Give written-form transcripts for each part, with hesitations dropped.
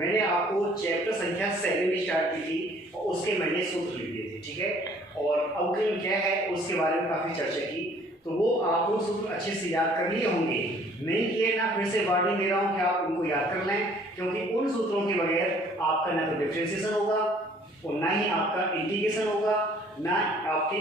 मैंने आपको चैप्टर संख्या 7 में स्टार्ट की थी और उसके मैंने सूत्र लिख दिए थे, ठीक है। और अवकलन क्या है उसके बारे में काफ़ी चर्चा की, तो वो आप लोग सूत्र अच्छे से याद कर लिए होंगे। नहीं किए ना, फिर से वार्निंग दे रहा हूँ कि आप उनको याद कर लें, क्योंकि उन सूत्रों के बगैर आपका ना तो डिफरेंशिएशन होगा और ना ही आपका इंटीग्रेशन होगा, ना आपके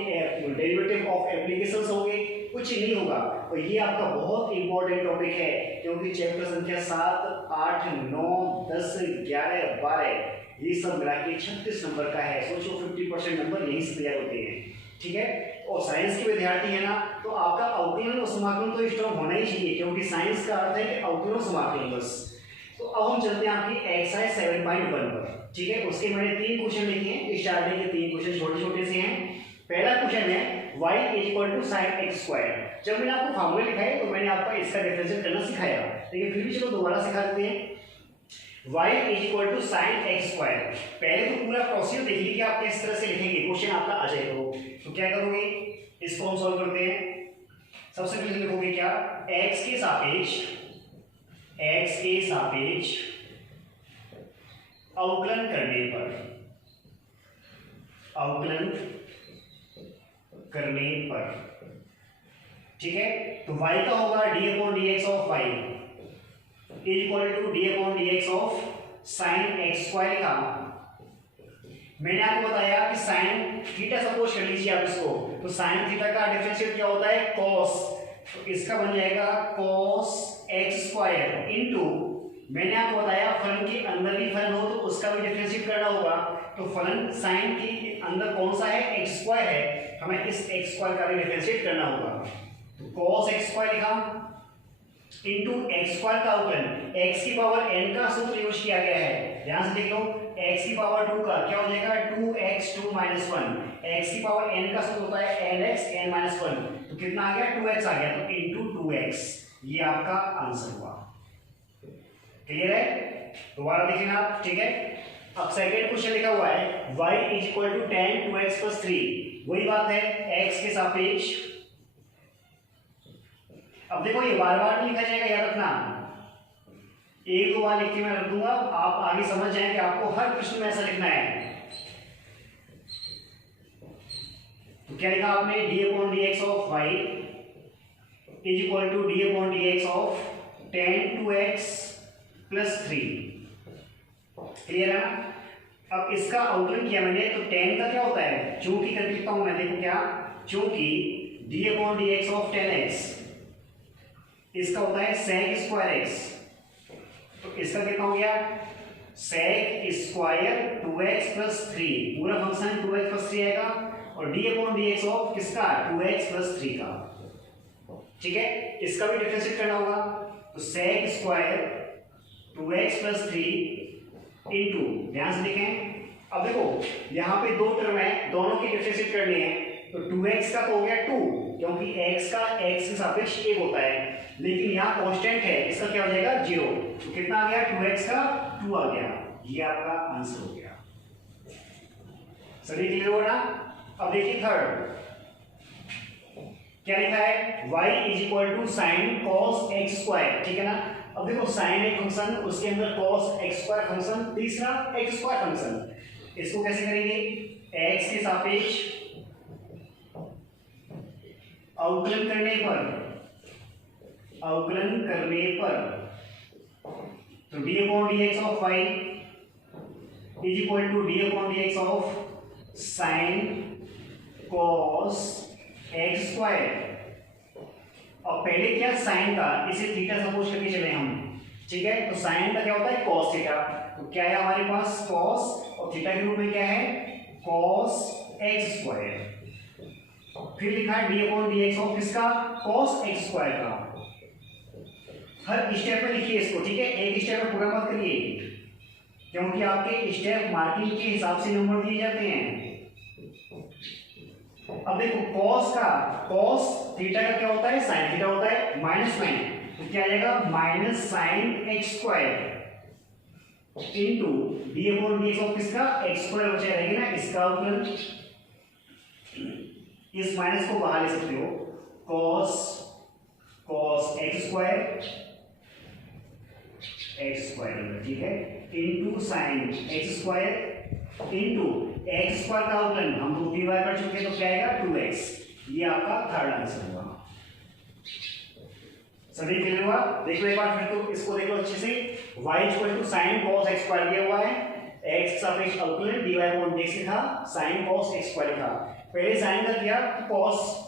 डेरिवेटिव ऑफ एप्लीकेशंस होंगे, कुछ नहीं होगा। और ये आपका बहुत इंपॉर्टेंट टॉपिक है, क्योंकि चैप्टर संख्या 7, 8, 9, 10, 11, 12 ये सब मिला के 36 नंबर का है। सोचो 50% नंबर यहीं से तैयार होते हैं, ठीक है। और साइंस के विद्यार्थी है ना, तो आपका अवकलन और समाकलन तो स्ट्रॉन्ग होना ही चाहिए, क्योंकि साइंस का अर्थ है कि अवकलन और समाकलन बस। तो अब हम चलते हैं आपकी एक्सरसाइज 7.1 पर, ठीक है। उसके मैंने 3 क्वेश्चन लिखे हैं, स्टार्टिंग के 3 क्वेश्चन छोटे छोटे से हैं। पहला क्वेश्चन है y = sin x²। जब मैंने आपको फार्मूला लिखाया तो मैंने आपको इसका डिफरेंशिएट करना सिखाया, लेकिन फिर भी चलो दोबारा सिखा देते हैं। y = sin x²। पहले तो पूरा प्रोसीजर देख लीजिए आप किस तरह से लिखेंगे, क्वेश्चन आपका आ जाए तो क्या करोगे, इसको हम सॉल्व करते हैं। सबसे पहले लिखोगे क्या, x के सापेक्ष अवकलन करने पर, ठीक है। तो y का होगा d/dx of y = d/dx of sin x² का। मैंने आपको बताया कि sin थीटा सपोज कर लीजिए आप इसको, तो sin थीटा का डिफरेंशिएट क्या होता है, cos। तो इसका बन जाएगा cos x² इनटू, मैंने आपको बताया फलन के अंदर भी फलन हो तो उसका भी डिफरेंशिएट करना होगा। तो फलन sin के अंदर कौन सा है, x² है, हमें इस x² का भी डिफरेंशिएट करना होगा। तो cos x² लिखा इनटू x² का अवकलन, x की पावर n का सूत्र यूज किया गया है, ध्यान से देख लो। x की पावर 2 का क्या हो जाएगा, 2x 2 - 1। x की पावर n का सूत्र होता है nx n - 1, तो कितना आ गया, 2x आ गया, तो इनटू 2x, ये आपका आंसर हुआ। क्लियर है, दोबारा देखिए आप, ठीक है। अब सेकंड क्वेश्चन लिखा हुआ है y = tan 2x + 3। वही बात है, x के सापेक्ष। अब देखो ये बार बार नहीं लिखा जाएगा, याद रखना, एक दो बार लिख के मैं रख दूंगा, आप आगे समझ जाएं कि आपको हर प्रश्न में ऐसा लिखना है। तो क्या लिखा आपने, d/dx of y = d/dx of tan 2x + 3। Clear है ना। अब इसका अवकलन किया मैंने, तो tan का क्या होता है, चूंकि कर लिखता हूं मैं, देखो क्या, चूंकि d/dx ऑफ tan x इसका होता है sec²x, तो इसका कितना हो गया, sec² 2x + 3, पूरा फंक्शन 2x + 3 आएगा, और d/dx ऑफ किसका, 2x + 3 का, ठीक है। इसका भी डिफरेंशिएट करना होगा, तो sec² 2x + 3 इनटू, ध्यान से देखें। अब देखो यहाँ पे दो टर्म है, दोनों की डिफरेंशिएट करनी है, तो 2x का तो हो गया 2, क्योंकि x का x के सापेक्ष 1 होता है, लेकिन यहाँ कांस्टेंट है, इसका क्या हो जाएगा, 0। तो कितना आ गया, 2x का 2 आ गया, ये आपका आंसर हो गया। सभी क्लियर हो ना। अब देखिए थर्ड क्या लिखा है, y = sin cos x², ठीक है ना। अब देखो sin एक फंक्शन, उसके अंदर cos x² फंक्शन, तीसरा x² फंक्शन, इसको कैसे करेंगे, x के सापेक्ष अवकलन करने पर, तो d/dx of y = d/dx of sin cos x²। और पहले क्या, sin का, इसे थीटा सपोज करके चले हम, ठीक है। तो sin का क्या होता है, cos थीटा, तो क्या है हमारे पास cos, और थीटा के रूप में क्या है, cos x²। फिर लिखा है d/dx ऑफ किसका, cos x² का। हर स्टेप में लिखिए इसको, ठीक है, एक स्टेप में पूरा मत करिए, क्योंकि आपके स्टेप मार्किंग के हिसाब से नंबर दिए जाते हैं। अब देखो cos थीटा का क्या होता है, sin थीटा होता है, -9, तो क्या आ जाएगा, -sin x² into d/dx of किसका, x² बचा रहेगा ना, इसका अवकलन, इस माइनस को बाहर ले सकते हो, cos x² ठीक है। Into sine x square into x square का अवकलन हम 2 बार कर चुके हैं तो क्या आएगा 2x। ये आपका थर्ड आंसर होगा। सभी क्लियर हुआ? देखो एक बार फिर तो इसको देखो अच्छे से। y equal to sine cos x square दिया हुआ है, x का सापेक्ष अवकलन dy अपॉन dx लिखा, साइन कॉस एक्स स्क्वायर लिखा। पहले साइन का किया तो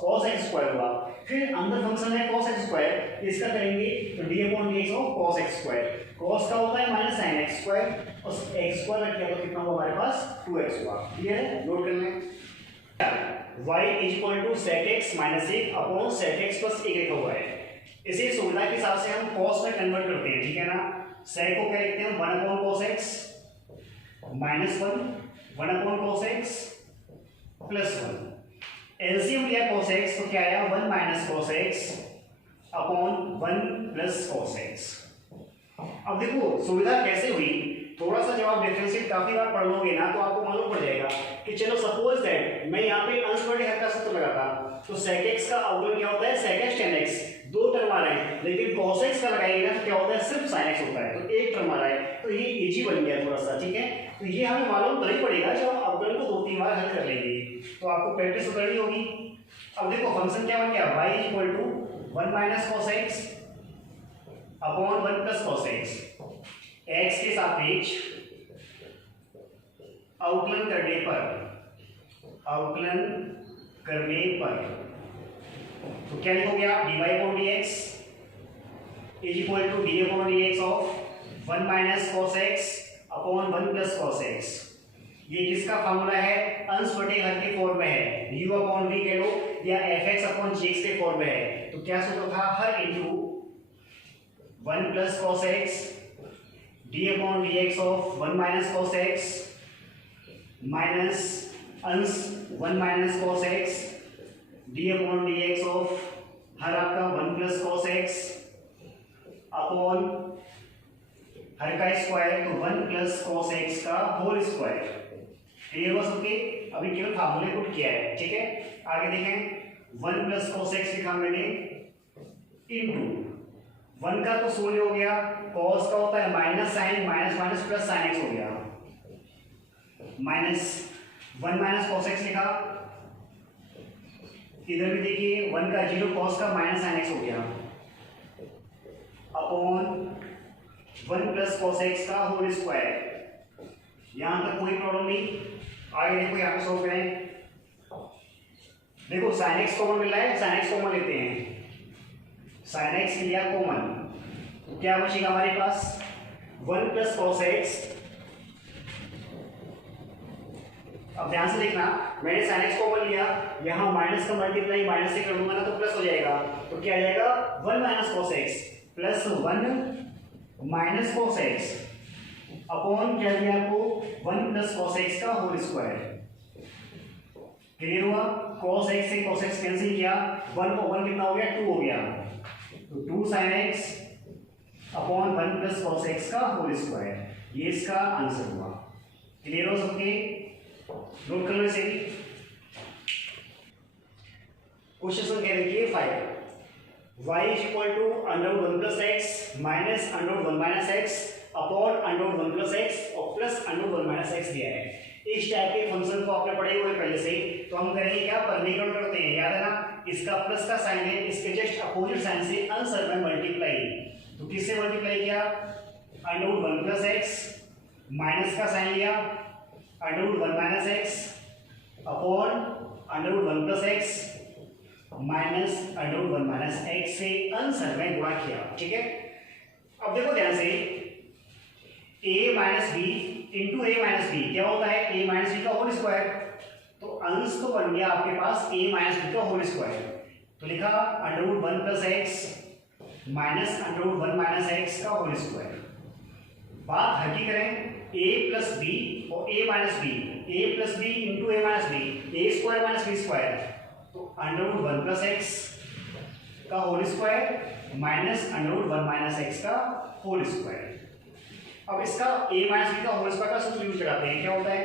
cos एक्स स्क्वायर हुआ, फिर अंदर फंक्शन है cos एक्स स्क्वायर, इसका करेंगे तो d upon dx of cos x square. cos का होता है माइनस साइन एक्स स्क्वायर और एक्स स्क्वायर रख दिया तो कितना हुआ हमारे पास 2x हुआ। क्लियर है? नोट कर लें। y equal to sec x minus 1 upon sec x plus 1 लिखा हुआ है। इसे सुविधा के हिसाब से हम cos में कन्वर्ट करते हैं, ठीक है ना। sec को क्या लिखते हैं 1 upon cos x minus 1 upon cos x plus 1। LCM लिया cos x तो क्या आया 1 minus cos x upon 1 plus cos x। अब देखो सुविधा कैसे हुई, थोड़ा सा जब आप डिफरेंशिएट काफी बार पढ़ लोगे ना तो आपको मालूम पड़ जाएगा कि चलो सपोज दैट मैं यहाँ पे अंश बटे हर का सूत्र लगाता तो sec x का अवकलन क्या होता है sec x tan x, दो टर्म आ रहे हैं, लेकिन cos x का लगाएंगे ना तो क्या होता है सिर्फ sin x होता है, तो एक टर्म आ रहा है, तो ये इजी बन गया थोड़ा सा। ठीक है, तो ये हमें मालूम तभी पड़ेगा जब हम अवकलन को 2-3 बार हल कर लेंगे, तो आपको प्रैक्टिस करनी होगी। अब देखो फंक्शन क्या बन गया y equal to 1 minus cos x upon 1 plus cos x, x के सापेक्ष अवकलन करने पर तो क्या लिखोगे आप dy upon dx is equal to d upon dx of 1 minus cos x upon 1 plus cos x। ये किसका फार्मूला है? अंश बटे हर के फॉर्म में है, u अपॉन v कह लो या fx अपॉन gx के फॉर्म में है। तो क्या सूत्र था हर into 1 plus cos x d upon dx of 1 minus cos x minus अंश 1 minus cos x d upon dx of हर आपका 1 प्लस cos x अपॉन हर का स्क्वायर तो 1 प्लस cos x का होल स्क्वायर। क्लियर हो सबके? अभी केवल फार्मूले पुट किया है, ठीक है। आगे देखें 1 प्लस cos x लिखा मैंने इनटू 1 का तो सोल्व हो गया, cos का होता है minus sine minus minus plus sine x हो गया, माइनस 1 माइनस cos x लिखा, इधर भी देखिए 1 का 0 cos का माइनस साइन x हो गया अपॉन 1 प्लस cos x का होल स्क्वायर। यहां तक कोई प्रॉब्लम नहीं। आगे देखो यहाँ पे सॉल्व करें, देखो sin x कॉमन मिल रहा है, sin x कॉमन लेते हैं, sin x लिया कॉमन तो क्या बचेगा हमारे पास 1 प्लस cos x। अब ध्यान से देखना, मैंने sin x कॉमन लिया, यहाँ माइनस का मल्टीप्लाई माइनस से कर दूंगा ना तो प्लस हो जाएगा, तो क्या आ जाएगा 1 minus cos x plus 1 minus cos x upon क्या दिया आपको 1 प्लस cos x का होल स्क्वायर। क्लियर हुआ? cos x से cos x कैंसिल किया, 1 को 1 कितना हो गया 2 हो गया, तो 2 sin x upon 1 plus cos x का होल स्क्वायर, ये इसका आंसर हुआ। क्लियर हो सबके? नोट कर लो इसे। क्वेश्चन कह देखिए 5 y equal to under 1 plus x minus under 1 minus x upon under 1 plus x और प्लस अंडर 1 माइनस x दिया है। इस टाइप के फंक्शन को आपने पढ़े हुए पहले से, तो हम करेंगे क्या वर्गीकरण करते हैं, याद है ना, इसका प्लस का साइन है, इसके जस्ट अपोजिट साइन से आंसर में मल्टीप्लाई, तो किससे मल्टीप्लाई किया अंडर 1 प्लस x माइनस का साइन लिया under 1 minus x upon under 1 plus x minus under 1 minus x से आंसर में गुणा किया। ठीक है, अब देखो ध्यान से a minus B into A minus B क्या होता है a माइनस बी का होल स्क्वायर, तो अंश तो बन गया आपके पास a माइनस बी का होल स्क्वायर, तो लिखा under 1 plus x minus under 1 minus x का होल स्क्वायर। बात हर की करें a प्लस बी और a minus B, a plus B into A minus B, A square minus B square, तो अंडर 1 प्लस x का whole square minus under 1 minus x का whole square. अब इसका a माइनस बी का whole square का सूत्र use लगाते हैं, क्या होता है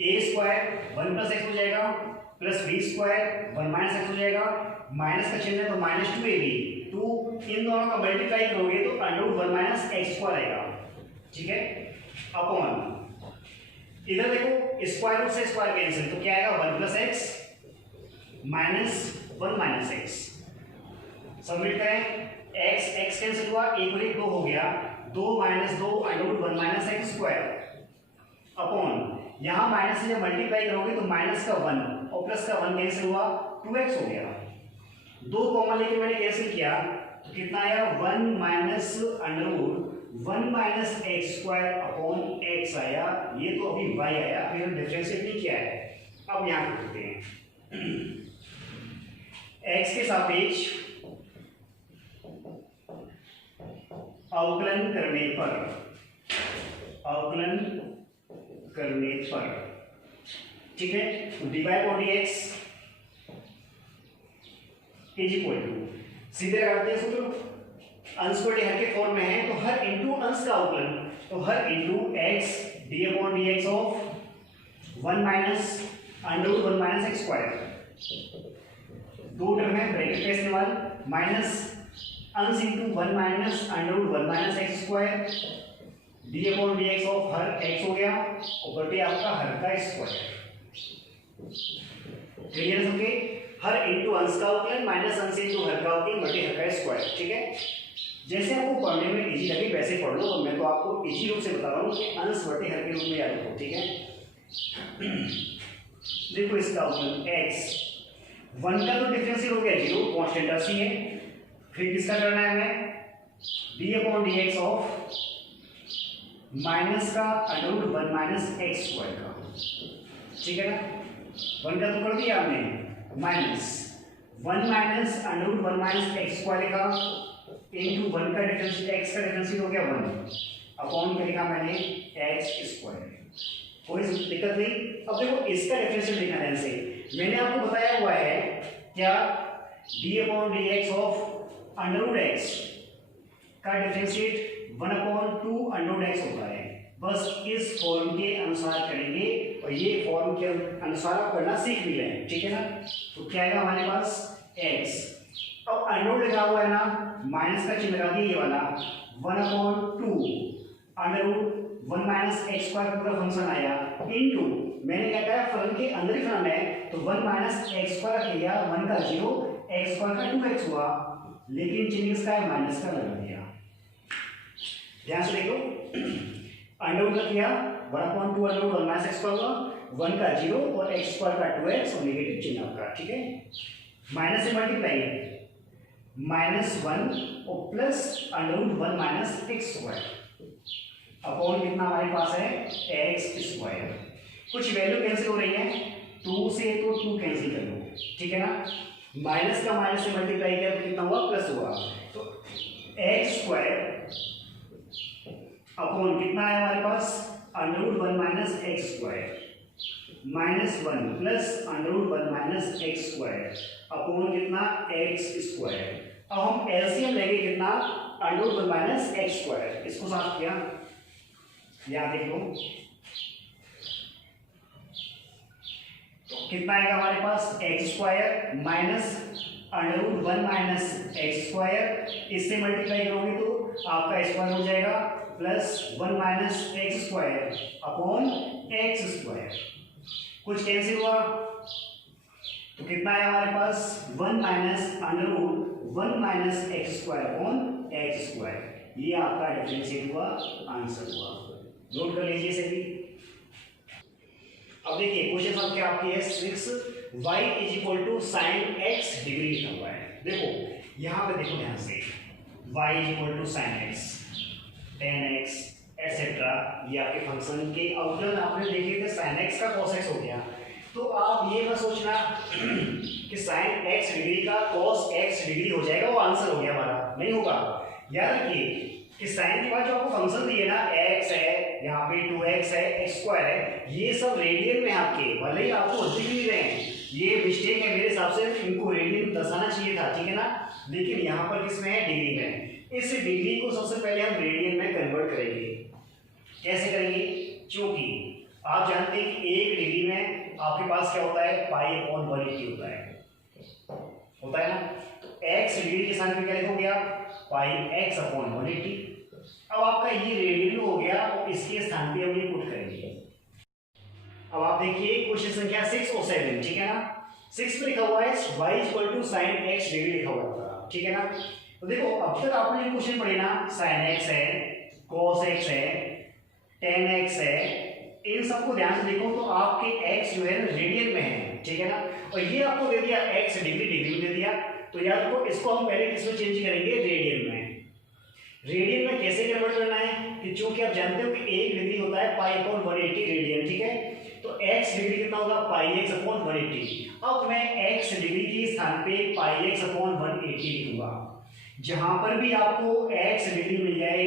a स्क्वायर 1 प्लस x हो जाएगा plus b square 1 minus x हो जाएगा, माइनस का चिन्ह है तो माइनस 2ab, 2 इन दोनों का मल्टीप्लाई करोगे तो अंडर 1 माइनस x स्क्वायर आएगा। ठीक है, अपॉन इधर देखो स्क्वायर रूट से स्क्वायर कैंसिल, तो क्या आएगा 1 plus x minus 1 minus x. Submit करें, एक्स एक्स कैंसिल हुआ, एक और एक 2 हो गया, 2 minus 2 under 1 minus x square upon यहां माइनस से जब मल्टीप्लाई करोगे तो माइनस का 1 और प्लस का 1 कैंसिल हुआ, 2x हो गया। 2 कॉमन लेके मैंने कैंसिल किया तो कितना आया 1 minus under 1 minus x square upon x आया। ये तो अभी y आया, फिर हम डिफरेंशिएट नहीं किया है। अब यहां करते हैं x के सापेक्ष अवकलन करने पर ठीक है, तो dy upon dx is equal to, सीधे लगाते हैं सूत्र, अंश बटे हर के फॉर्म में है तो हर इंटू अंश का अवकलन, तो हर into x d upon d x of 1 minus under 1 minus x square, दो टर्म है ब्रैकेट का इस्तेमाल, माइनस अंश into 1 minus under 1 minus x square d upon d x of हर x हो गया और बटे आपका हर का स्क्वायर। क्लियर समझे, हर इंटू अंश का अवकलन माइनस अंश इंटू हर का अवकलन बटे हर का स्क्वायर। ठीक है, जैसे आपको पढ़ने में इजी लगे वैसे पढ़ लो, तो मैं तो आपको इजी रूप से बता रहा हूँ कि अंश बटे हर के रूप में याद रखो। ठीक है, देखो इसका अवकलन x 1 का तो डिफरेंशियल हो गया 0, कांस्टेंट राशि है, फिर किसका करना है हमें D upon d x of minus का अंडर 1 माइनस एक्स स्क्वायर का। ठीक है ना, 1 का तो कर दिया हमने, minus 1 minus under 1 minus x square लिखा इनटू 1 का डिफरेंशियल x का डिफरेंशियल हो गया 1 अपॉन क्या लिखा मैंने x स्क्वायर। कोई दिक्कत नहीं। अब देखो इसका डिफरेंशियल लिखना ध्यान से, मैंने आपको बताया हुआ है क्या d upon d x of under x का डिफरेंशिएट 1 अपॉन 2 अंडर x होता है। बस इस फॉर्म के अनुसार करेंगे और ये फॉर्म के अनुसार आप करना सीख भी लें। ठीक है ना, तो क्या आएगा हमारे पास x, अब अंडर लिखा हुआ है ना, माइनस का चिन्ह लगा दिया ये वाला, 1 upon 2 under 1 minus x square पूरा फंक्शन आया इनटू, मैंने क्या कहा फलन के अंदर ही फलन है तो 1 माइनस एक्स स्क्वायर रख लिया, 1 का 0 एक्स स्क्वायर का 2x हुआ, लेकिन चिन्ह इसका है माइनस का लगा दिया। ध्यान से देखो, अंडर का किया 1 upon 2 under 1 minus x square हुआ, 1 का 0 और एक्स स्क्वायर का 2x और नेगेटिव चिन्ह आपका। ठीक है, माइनस से मल्टीप्लाई है -1 और plus under 1 minus x square upon कितना हमारे पास है एक्स स्क्वायर। कुछ वैल्यू कैंसिल हो रही है, 2 से तो 2 कैंसिल कर लो। ठीक है ना, माइनस का माइनस से मल्टीप्लाई किया तो कितना हुआ प्लस हुआ, तो एक्स स्क्वायर अपॉन कितना है हमारे पास under 1 minus x square -1 plus under 1 minus x square upon कितना एक्स स्क्वायर। अब हम एलसीएम लेंगे कितना अंडर 1 माइनस एक्स स्क्वायर, इसको साफ किया, यहां देख लो तो कितना आएगा हमारे पास x square minus under 1 minus x square, इससे मल्टीप्लाई करोगे तो आपका स्क्वायर हो जाएगा plus 1 minus x square upon x square. कुछ कैंसिल हुआ तो कितना है हमारे पास 1 minus under 1 minus x square upon x square. ये आपका डिफरेंशिएट हुआ, आंसर हुआ। नोट कर लीजिए इसे भी। अब देखिए क्वेश्चन संख्या आपकी है 6, y is equal to sine x degree लिखा हुआ है। देखो यहां पे देखो ध्यान से, y is equal to sine x tan x etcetera, ये आपके फंक्शन के अवकलन आपने देखे थे, sin x का cos x हो गया। तो आप ये मत सोचना कि sin x डिग्री का cos x डिग्री हो जाएगा, वो आंसर हो गया हमारा, नहीं होगा। याद रखिए कि sin के बाद जो आपको फंक्शन दिए ना, x है यहाँ पे 2x है x स्क्वायर है, ये सब रेडियन में आपके, भले ही आपको दिख नहीं रहे हैं, ये मिस्टेक है मेरे हिसाब से, इनको रेडियन दर्शाना चाहिए था। ठीक है ना, लेकिन यहाँ पर किस में है डिग्री में। इस डिग्री को सबसे पहले हम रेडियन में कन्वर्ट करेंगे। कैसे करेंगे, क्योंकि आप जानते हैं कि 1 डिग्री में आपके पास क्या होता है π/180 होता है ना। तो x डिग्री के स्थान पे क्या लिखोगे आप πx/180, अब आपका ये रेडियन हो गया और इसके स्थान पे हम ये पुट करेंगे। अब आप देखिए क्वेश्चन संख्या 6 और 7, ठीक है ना। 6 में लिखा हुआ है y sin x डिग्री लिखा हुआ था, ठीक है ना। तो देखो अब तक आपने ये क्वेश्चन पढ़े ना, sin x है, cos x है, tan x है, इन सबको ध्यान से देखो तो आपके x जो है रेडियन में है, ठीक है ना। और ये आपको दे दिया x डिग्री में दे दिया, तो याद रखो इसको हम पहले किसमें चेंज करेंगे, रेडियन में। रेडियन में कैसे कन्वर्ट करना है कि चूंकि आप जानते हो कि 1 डिग्री होता है π/180 रेडियन, ठीक है। तो x डिग्री कितना होगा, πx/180। अब मैं x डिग्री के स्थान पे πx/180 लिखूंगा। जहां पर भी आपको x डिग्री मिल जाए,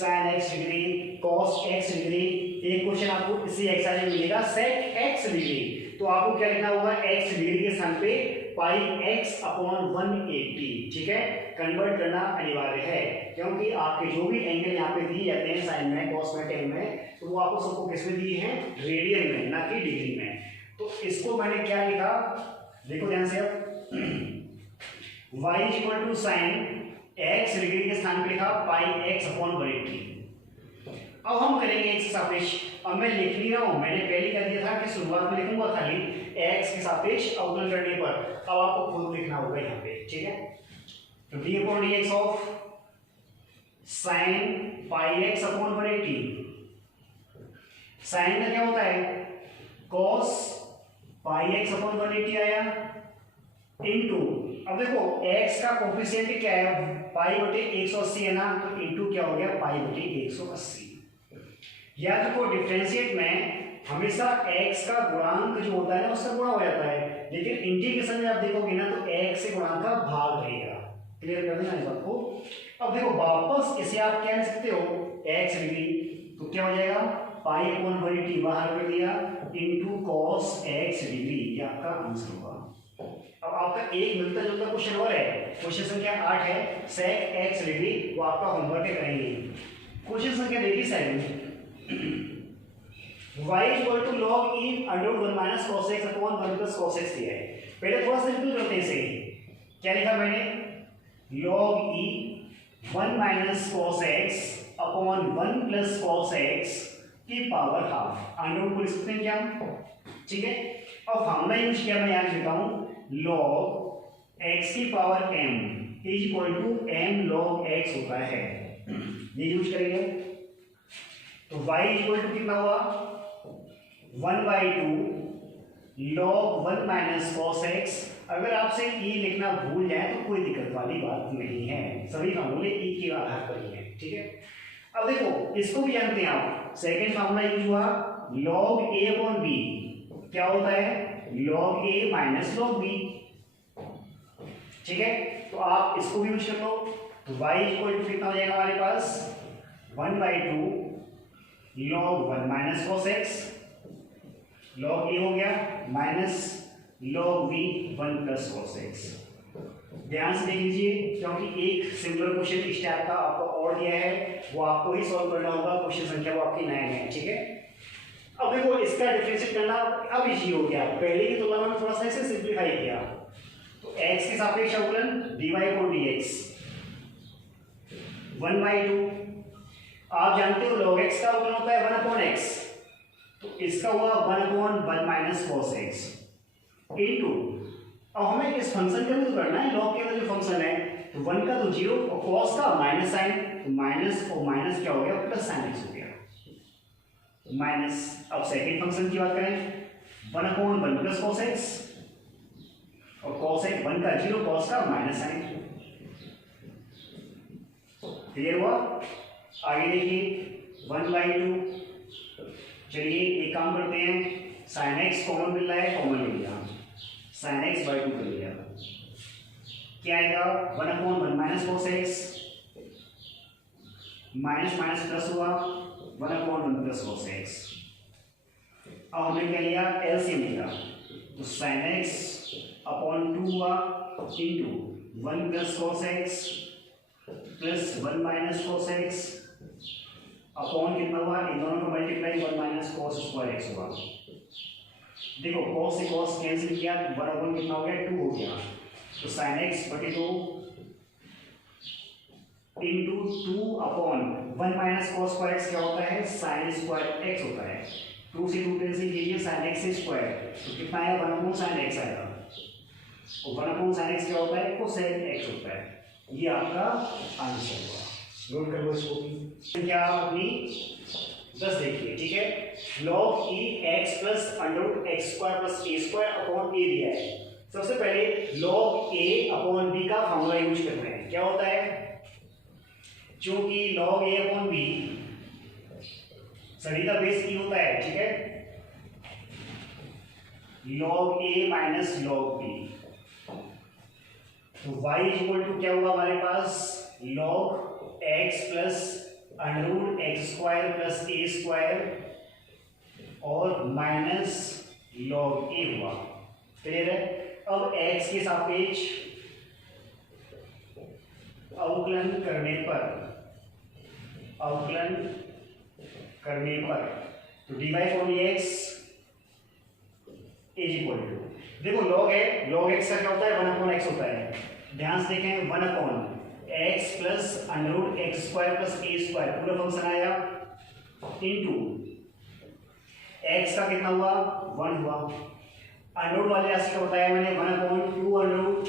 sin x degree, cos x degree, एक क्वेश्चन आपको इसी एक्सरसाइज में मिलेगा sec x डिग्री, तो आपको क्या लिखना होगा, x डिग्री के स्थान पे πx/180, ठीक है। कन्वर्ट करना अनिवार्य है क्योंकि आपके जो भी एंगल यहाँ पे दिए जाते हैं साइन में, कॉस में, टेन में, तो वो आपको सबको किस में दिए हैं, रेडियन में, ना कि डिग्री में। तो इसको मैंने क्या लिखा, देखो ध्यान से अब y sin x डिग्री के स्थान पे लिखा πx/180। अब हम करेंगे x के सापेक्ष। अब मैं लिख नहीं रहा हूं, मैंने पहले क्या दिया था कि शुरुआत में लिखूंगा खाली x के सापेक्ष अवकलन करने पर, अब आपको खुद लिखना होगा यहाँ पे, ठीक है। तो d/dx of sin πx/180, sign का क्या होता है, cos πx/180 आया इनटू, अब देखो x का कोफिशिएंट क्या है, π/180 है ना, तो इनटू क्या हो गया, π/180। याद रखो डिफरेंशिएट में हमेशा x का गुणांक जो होता है ना उससे गुणा हो जाता है, लेकिन इंटीग्रेशन में आप देखोगे ना तो x से गुणांक का भाग रहेगा। क्लियर कर देना इस बात को। अब देखो वापस इसे आप क्या लिख सकते हो, x डिग्री, तो क्या हो जाएगा, π/180 बाहर कर दिया इनटू cos x डिग्री, ये आपका आंसर होगा। अब आपका एक मिलता जुलता क्वेश्चन और है, क्वेश्चन संख्या 8 है sec x डिग्री, वो आपका होमवर्क करेंगे। क्वेश्चन संख्या देखिए 7, y log e √1 - cos x/1 + cos x दिया है। पहले थोड़ा सिंपल करते हैं इसे, क्या लिखा मैंने, log e 1 - cos x/1 + cos x की पावर हाफ, अंडर को लिख सकते हैं क्या, ठीक है। अब फॉर्मूला यूज किया मैं यहाँ लिखता हूँ, log x की power m = m log x होता है, ये यूज करेंगे। तो y कितना हुआ, 1/2 log 1 - cos x। अगर आपसे e लिखना भूल जाए तो कोई दिक्कत वाली बात नहीं है, सभी फार्मूले e के आधार पर ही है, ठीक है। अब देखो इसको भी जानते हैं आप, सेकंड फार्मूला यूज हुआ log a/b, क्या होता है, log a - log b, ठीक है। तो आप इसको भी यूज कर लो, तो y कितना हो जाएगा हमारे पास, 1/2 log 1 - cos x, log a हो गया minus log b 1 + cos x। ध्यान से देख लीजिए क्योंकि एक सिंगुलर क्वेश्चन इस टाइप का आपको और दिया है, वो आपको ही सॉल्व करना होगा, क्वेश्चन संख्या वो आपकी 9 है, ठीक है। अब देखो इसका डिफरेंशिएट करना अब इजी हो गया, पहले की तुलना में थोड़ा सा इसे सिंपलीफाई किया। तो x के सापेक्ष अवकलन dy/dx 1/2, आप जानते हो log x का अवकलन होता है 1/x, तो इसका हुआ 1/1 - cos x इनटू, अब हमें इस फंक्शन का भी करना है, log के अंदर जो फंक्शन है, तो 1 का तो 0 और cos का माइनस साइन, तो माइनस और माइनस क्या हो गया, प्लस साइन x हो गया माइनस। अब सेकंड फंक्शन की बात करें, 1/1 + cos x, और cos x 1 का 0, cos का माइनस साइन। क्लियर हुआ। आगे देखिए 1/2, चलिए एक काम करते हैं, sin x कॉमन मिल रहा है, कॉमन ले लिया, sin x/2 कर लिया, क्या आएगा, 1/1 - cos x, minus minus plus हुआ 1/1 + cos x। अब हमने क्या लिया, एलसीएम लिया, तो sin x/2 हुआ into 1 + cos x plus 1 - cos x upon कितना हुआ, इन दोनों को मल्टीप्लाई 1 - cos² x हुआ। देखो cos से cos कैंसिल किया, 1/1 कितना हो गया, 2 हो गया, तो sin x/2 into 2/1 1 minus cos square x क्या होता है, साइन स्क्वायर एक्स होता है। 2 से 2 कैंसिल कीजिए, साइन एक्स स्क्वायर तो कितना आएगा, 1 अपॉन साइन एक्स आएगा। और 1 अपॉन साइन एक्स क्या होता है, कोसेक एक्स होता है। ये आपका आंसर हुआ। नोट कर लो इसको। क्या अपनी 10 देखिए, ठीक है। log e x plus under root x square plus a square upon a दिया है। सबसे पहले log a अपॉन b का फॉर्मूला यूज करते हैं। क्या होता है, चूंकि log a अपॉन b सभी का बेस e होता है, ठीक है। log a minus log b, तो y इक्वल टू क्या हुआ हमारे पास, log x plus under root x square plus a square और माइनस log a हुआ। क्लियर है। अब x के सापेक्ष अवकलन करने पर तो dy for dx is equal to, देखो log है, log x का क्या होता है, 1 अपॉन x होता है। ध्यान से देखें, 1 upon x plus under root x square plus a square पूरा फंक्शन आया इनटू x का कितना हुआ, 1 हुआ। अंडर रूट वाले राशि का बताया मैंने, 1 upon 2 under root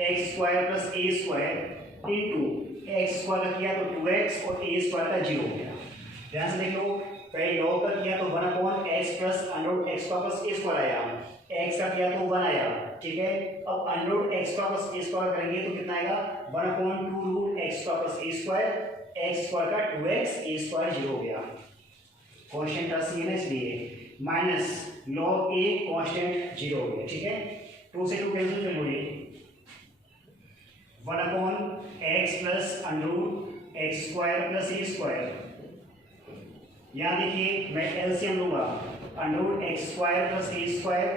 x square plus a square into x square का किया तो 2x और ए स्क्वायर का 0 हो गया। ध्यान से देख लो, पहले log का किया तो 1 upon x plus under root x square plus a square आया, x का किया तो 1 आया, ठीक है। अब under root x square plus a square करेंगे तो कितना आएगा, 1 upon 2 root x square plus a square, x square का 2x, ए स्क्वायर 0 हो गया। कांस्टेंट राशि है ना इसलिए, माइनस log a कांस्टेंट 0 हो गया, ठीक है। 2 से 2 कैंसिल कर लो, ये 1 upon x plus under root x square plus a square. यहाँ देखिए मैं एलसीएम लूंगा, under root x square plus a square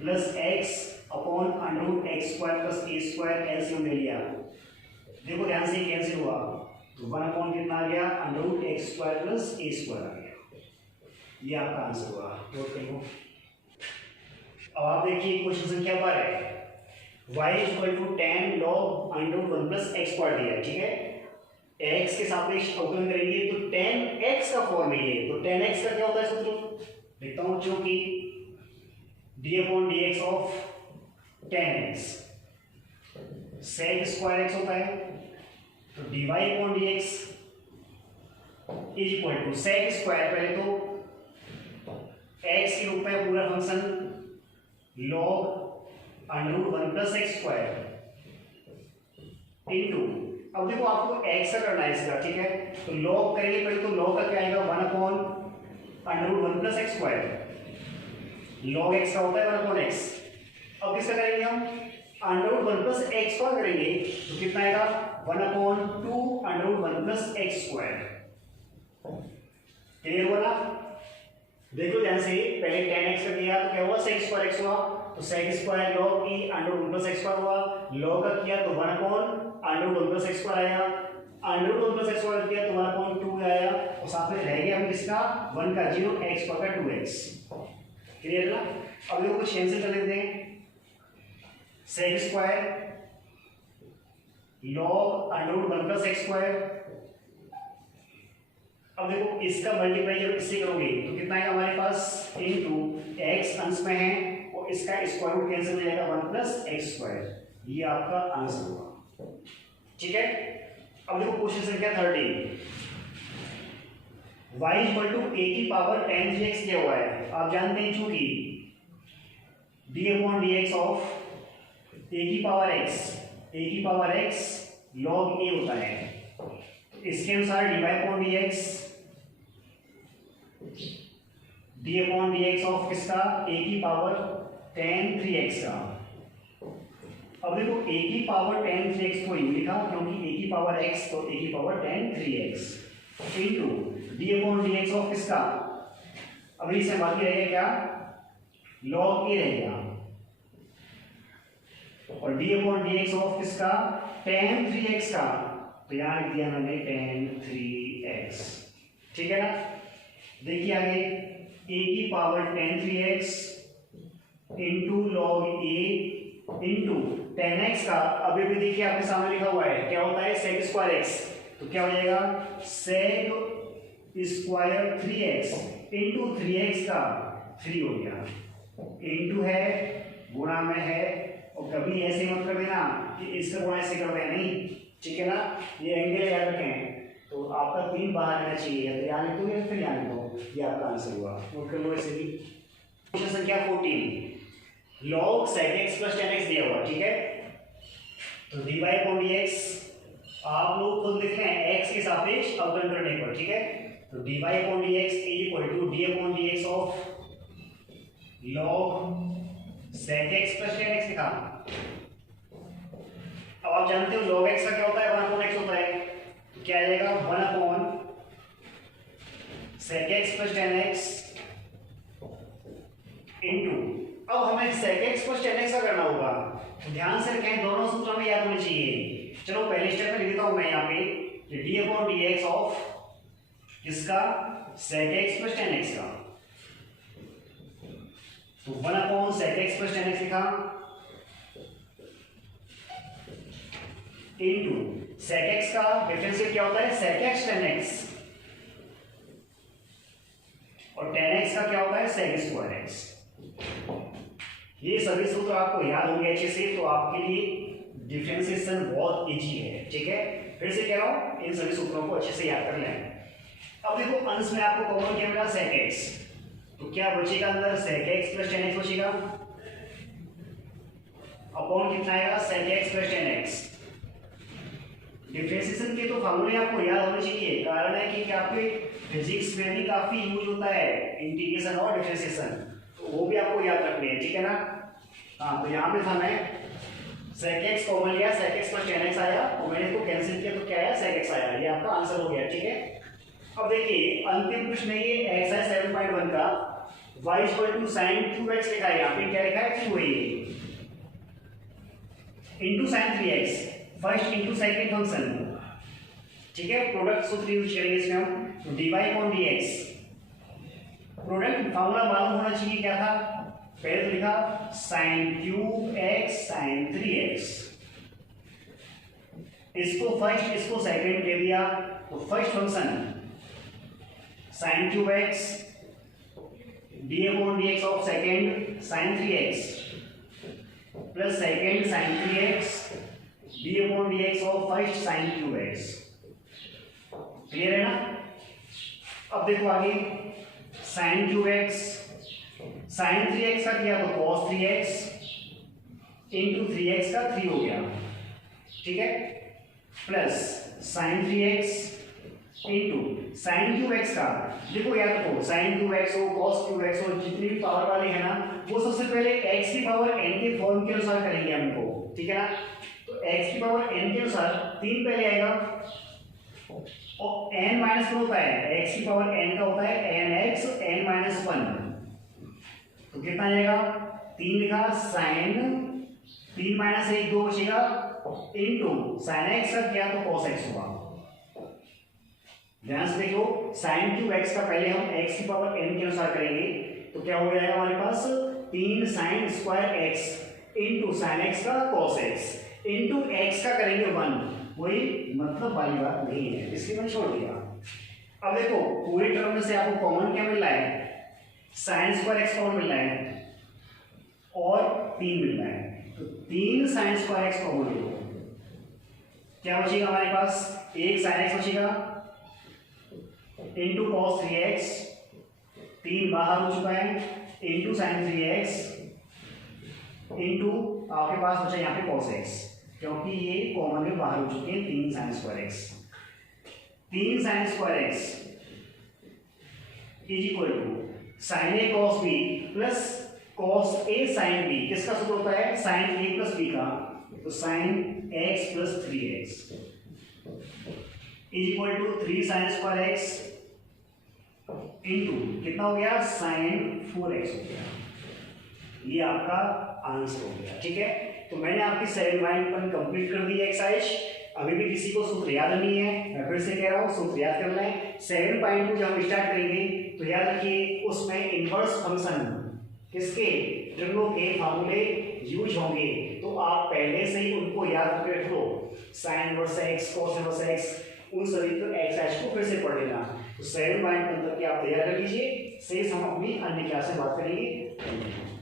plus x upon under root x square plus a square, LCM ले लिया। देखो ध्यान से कैंसिल हुआ तो 1 अपॉन कितना आ गया, under root x square plus a square आ गया। ये आपका आंसर हुआ। नोट कर लो। अब आप देखिए क्वेश्चन संख्या 12 y equal to tan log under root 1 plus x square दिया है, ठीक है। x के सापेक्ष अवकलन करेंगे तो tan x का फॉर्म है ये, तो tan x का क्या होता है सूत्र लिखता हूं, चूंकि d upon dx of tan x sec square x होता है, तो dy upon dx is equal to sec square, पहले तो x के रूप में पूरा function log under root 1 plus x square into, अब देखो आपको x का करना है इसका, ठीक है। तो log करेंगे पहले तो log का क्या आएगा, 1 upon under root 1 plus x square, log x का होता है 1 अपॉन x। अब किसका करेंगे हम, under root 1 plus x square करेंगे तो कितना आएगा, 1 upon 2 under root 1 plus x square. Clear हुआ ना। देखो ध्यान से, पहले tan x का किया तो क्या हुआ, sec स्क्वायर x हुआ, तो sec square log e under root 1 plus x square हुआ। log का किया तो 1 upon under root 1 plus x square आया, under root 1 plus x square किया तो 1 अपॉन 2 आया, और साथ में रह गया हम किसका, 1 का 0, x स्क्वायर का 2x। क्लियर ना। अब देखो कुछ कैंसिल कर लेते हैं, sec square log under root 1 plus x square. अब देखो इसका मल्टीप्लाई जब इससे करोगे तो कितना आएगा हमारे पास, इनटू x अंश में है और इसका स्क्वायर रूट कैंसिल हो जाएगा, 1 प्लस एक्स स्क्वायर। ये आपका आंसर हुआ, ठीक है। अब देखो क्वेश्चन संख्या 13, y इक्वल टू a की पावर tan 3x दिया हुआ है। आप जानते हैं चूंकि d upon dx of a की पावर x log a होता है, तो इसके अनुसार dy अपॉन dx ऑफ किसका, a की पावर tan 3x का। अब देखो a की पावर tan 3x को यूं लिखा क्योंकि a की पावर x तो a की power tan 3x into d upon dx of किसका, अभी इससे बाकी रहेगा क्या, log a रहेगा, और d अपॉन dx ऑफ किसका, tan 3x का, तो यहां लिख दिया मैंने tan 3x, ठीक है ना। देखिए आगे a की power tan 3x into log a into tan x का, अभी भी देखिए आपके सामने लिखा हुआ है क्या होता है, sec स्क्वायर x, तो क्या हो जाएगा sec square 3x into 3x का 3 हो गया, इंटू है गुणा में है, और कभी ऐसे मत कर देना कि इसका गुणा ऐसे कर देना, नहीं, ठीक है ना। ये एंगल याद रखें, तो आपका 3 बाहर आना चाहिए, या तो यहाँ लिख दो या फिर यहाँ लिख दो, ये आपका आंसर हुआ। नोट कर लो ऐसे भी। क्वेश्चन संख्या 14 log sec x plus tan x दिया हुआ, ठीक है। तो dy अपॉन dx आप लोग खुद लिख रहे हैं x के सापेक्ष अवकलन करने पर, ठीक है। तो dy upon dx equal to d upon dx of log sec x plus tan x लिखा। अब आप जानते हो log x का क्या होता है, 1 अपॉन x होता है, तो क्या आ जाएगा 1 upon sec x plus tan x into, अब हमें sec x plus tan x का करना होगा, तो ध्यान से रखें दोनों सूत्र हमें याद होने चाहिए। चलो पहले स्टेप में लिख देता हूं मैं यहाँ पे d अपॉन dx ऑफ किसका, sec x plus tan x का, तो 1 upon sec x plus tan x लिखा, इनटू sec x का डिफरेंशियल क्या होता है sec x tan x, और tan x का क्या होता है sec स्क्वायर x। ये सभी सूत्र आपको याद होंगे अच्छे से, तो आपके लिए डिफरेंशिएशन बहुत इजी है, ठीक है। फिर से कह रहा हूं इन सभी सूत्रों को अच्छे से याद कर लें। अब देखो अंश में आपको कॉमन क्या मिला sec x, तो क्या बचेगा अंदर sec x plus tan x बचेगा, अपॉन कितना आएगा sec x plus tan x। Differentiation के तो फार्मूले आपको याद होने चाहिए, कारण है कि आपके फिजिक्स में भी काफी यूज होता है इंटीग्रेशन और डिफरेंशिएशन, तो वो भी आपको याद रखने हैं, ठीक है ना। हाँ, तो यहाँ पे था मैं sec x कॉमन लिया, sec x plus tan x आया, और मैंने इसको कैंसिल किया तो क्या आया sec x आया, ये आपका आंसर हो गया, ठीक है। अब देखिए अंतिम प्रश्न में ये एक्सरसाइज 7.1 का y equal to sin 2x लिखा है, यहाँ पे क्या लिखा है q है ये, into sin 3x, first into second function, ठीक है। प्रोडक्ट सूत्र यूज करेंगे इसमें हम, तो dy upon dx, product formula मालूम होना चाहिए क्या था, पहले तो लिखा sin cube x sin 3x, इसको फर्स्ट इसको सेकंड दे दिया, तो first function sin cube x d upon dx of second sin 3x plus second sin 3x d upon dx of first sin cube x। Clear है ना। अब देखो आगे sin cube x sin 3x का किया तो cos 3x इंटू 3x का 3 हो गया, ठीक है, plus sin 3x into sin cube x का, देखो याद रखो sin क्यूब x हो cos क्यूब x हो, जितनी भी पावर वाले हैं ना वो सबसे पहले x की पावर n के फॉर्म के अनुसार करेंगे हमको, ठीक है ना। तो x की पावर n के अनुसार 3 पहले आएगा, और n माइनस होता है x की पावर n का होता है nx n माइनस 1, तो कितना आएगा 3 लिखा, sin 3 माइनस 1 2 बचेगा, इंटू sin x का किया तो cos x हुआ। ध्यान से देखो sin क्यूब x का पहले हम x की पावर n के अनुसार करेंगे, तो क्या हो जाएगा हमारे पास 3 sin square x into sin x का cos x इंटू x का करेंगे 1, वही मतलब वाली बात नहीं है, इसलिए मैंने छोड़ दिया। अब देखो पूरे टर्म में से आपको कॉमन क्या मिल रहा है, sin स्क्वायर x कॉमन मिल रहा है और 3 मिल रहा है, तो 3 sin स्क्वायर x कॉमन ले लो, क्या बचेगा हमारे पास, एक sin x बचेगा इंटू cos 3x, 3 बाहर हो चुका है, इंटू sin 3x इंटू आपके पास बचा यहाँ पे cos x, क्योंकि ये कॉमन में बाहर हो चुके हैं 3 sin square x, 3 sin square x is equal to sin a cos b plus cos a sin b, किसका सूत्र होता है sin a प्लस b का, तो sin x plus 3x is equal to 3 sin square x into कितना हो गया sin 4x हो गया, ये आपका आंसर हो गया, ठीक है। तो मैंने आपकी 7.1 कंप्लीट कर दी एक्सरसाइज, अभी भी किसी को सूत्र याद नहीं है, मैं फिर से कह रहा हूँ सूत्र याद कर लें। 7.2 जब हम स्टार्ट करेंगे तो याद रखिए उसमें इनवर्स फंक्शन किसके, ट्रिग्नो के फार्मूले यूज होंगे, तो आप पहले से ही उनको याद करके रख लो, sin inverse x cos inverse x उन सभी को एक्सरसाइज को फिर से पढ़ लेना। तो 7.15 के आप तैयार कर लीजिए। शेष हम अपनी अन्य क्लास में बात करेंगे।